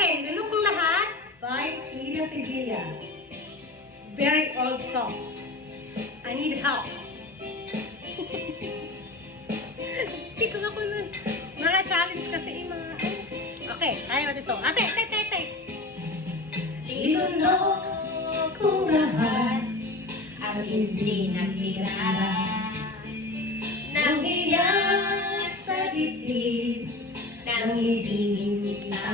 Okay, nilunok kong lahat. By Sina Sigilla. Very old song. I need help. Hindi ko na ko nun. Mga challenge kasi yung mga... Okay, tayo dito. Ate. Ilunok kong lahat at hindi nakilala. Nang iyak sa dibdib nang ibinigla.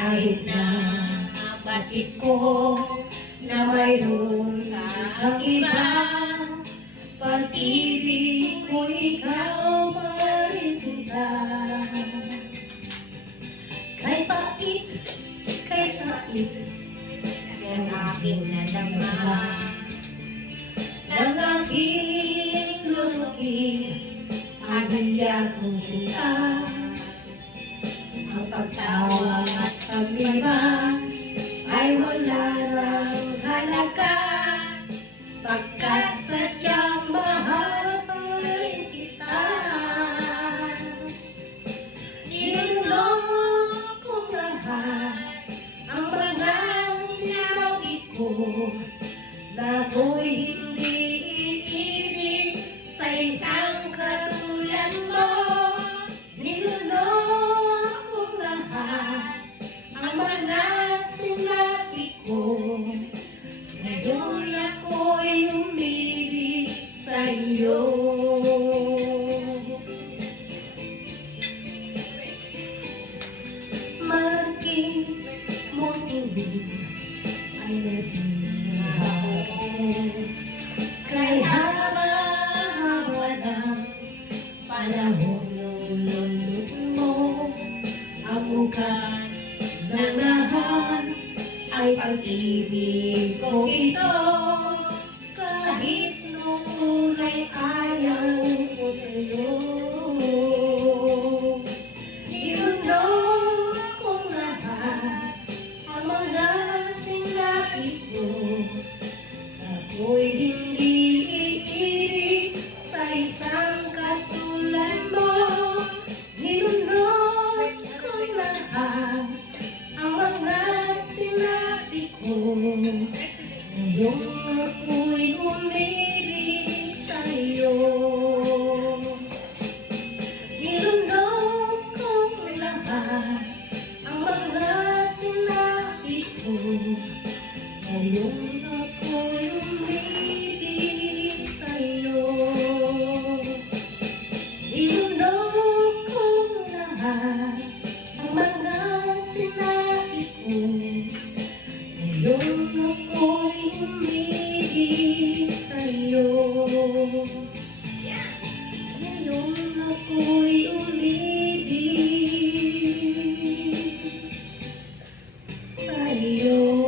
Kahit na batid ko na mayroon kang iba, pag-ibig ko ikaw pa rin sinta. Kahit pait, ng aking nadama, ng aking lunukin, ang hiya kong sinta. Ang pagtawa at paglibang ay wala lang halaga, pagkat sadyang mahal pa rin kita. Ilunok kong lahat ang mga sinabi ko na ako'y hindi iibig sa isang katulad mo. Nilunok kong lahat ang mga sinabi ko, ngayon ako'y umibig sa iyo. Maging muling ay naging ako, kay haba-haba ng panahon lulunod mo. Ang ugat ng lahat ay pag-ibig ko ito, kahit noon ay ayaw ko sa'yo. Nilunok kong lahat ang mga sinabi ko, ako'y hindi iibig sa isang katulad mo. Nilunok kong lahat ang mga sinabi ko, ngayon ako'y umibig sa iyo. Nilunok kong lahat ang mga sinabi ko, ngayon ako'y umibig sa iyo. Nilunok kong lahat ang mga sinabi ko, ngayon ako'y umibig sa iyo. Ngayon ako'y umibig sa iyo.